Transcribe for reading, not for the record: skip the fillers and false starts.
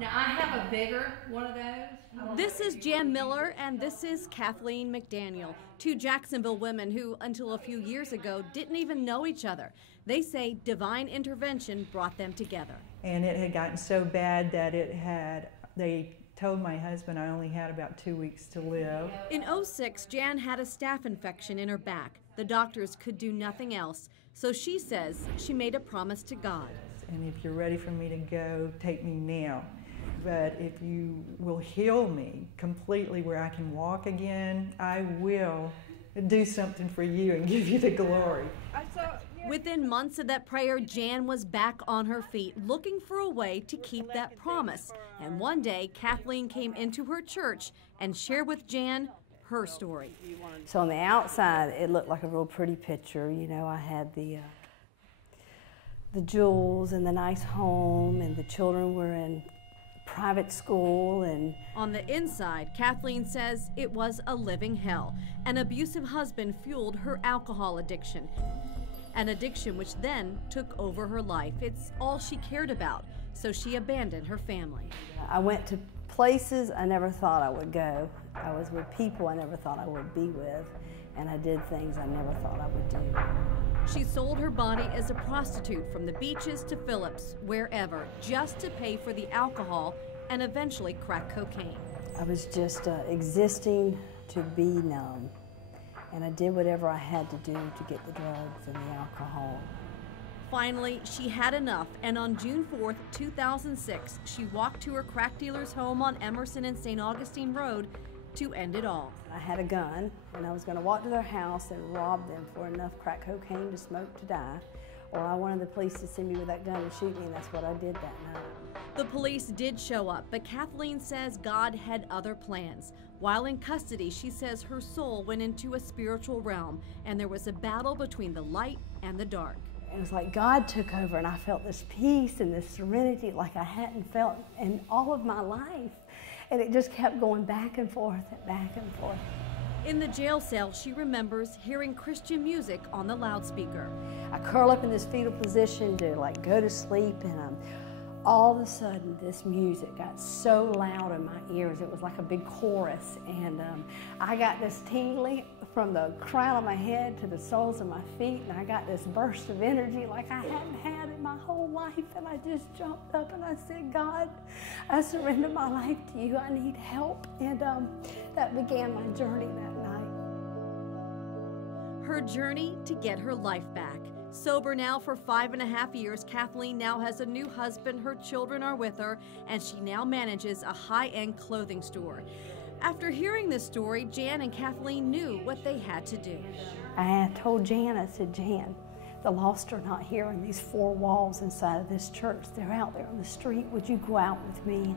Now I have a bigger one of those. This is Jan Miller and this is Kathleen McDaniel, two Jacksonville women who, until a few years ago, didn't even know each other. They say divine intervention brought them together. And it had gotten so bad that they told my husband I only had about 2 weeks to live. In '06, Jan had a staph infection in her back. The doctors could do nothing else, so she says she made a promise to God. And if you're ready for me to go, take me now. But if you will heal me completely where I can walk again, I will do something for you and give you the glory. Within months of that prayer, Jan was back on her feet, looking for a way to keep that promise. And one day, Kathleen came into her church and shared with Jan her story. So on the outside, it looked like a real pretty picture. You know, I had the jewels and the nice home, and the children were in private school. And on the inside, Kathleen says it was a living hell. An abusive husband fueled her alcohol addiction, an addiction which then took over her life. It's all she cared about, so she abandoned her family. I went to places I never thought I would go. I was with people I never thought I would be with, and I did things I never thought I would do. She sold her body as a prostitute from the beaches to Phillips, wherever, just to pay for the alcohol and eventually crack cocaine. I was just existing to be numb, and I did whatever I had to do to get the drugs and the alcohol. Finally, she had enough, and on June 4th, 2006, she walked to her crack dealer's home on Emerson and St. Augustine Road to end it all. I had a gun, and I was going to walk to their house and rob them for enough crack cocaine to smoke to die, or I wanted the police to see me with that gun and shoot me, and that's what I did that night. The police did show up, but Kathleen says God had other plans. While in custody, she says her soul went into a spiritual realm, and there was a battle between the light and the dark. It was like God took over, and I felt this peace and this serenity like I hadn't felt in all of my life. And it just kept going back and forth and back and forth. In the jail cell, she remembers hearing Christian music on the loudspeaker. I curl up in this fetal position to like go to sleep, and all of a sudden this music got so loud in my ears. It was like a big chorus, and I got this tingling from the crown of my head to the soles of my feet, and I got this burst of energy like I hadn't had in my whole life, and I just jumped up and I said, God, I surrender my life to you. I need help. And that began my journey that night. Her journey to get her life back. Sober now for 5.5 years, Kathleen now has a new husband, her children are with her, and she now manages a high-end clothing store. After hearing this story, Jan and Kathleen knew what they had to do. I told Jan, I said, Jan, the lost are not here in these four walls inside of this church. They're out there on the street. Would you go out with me?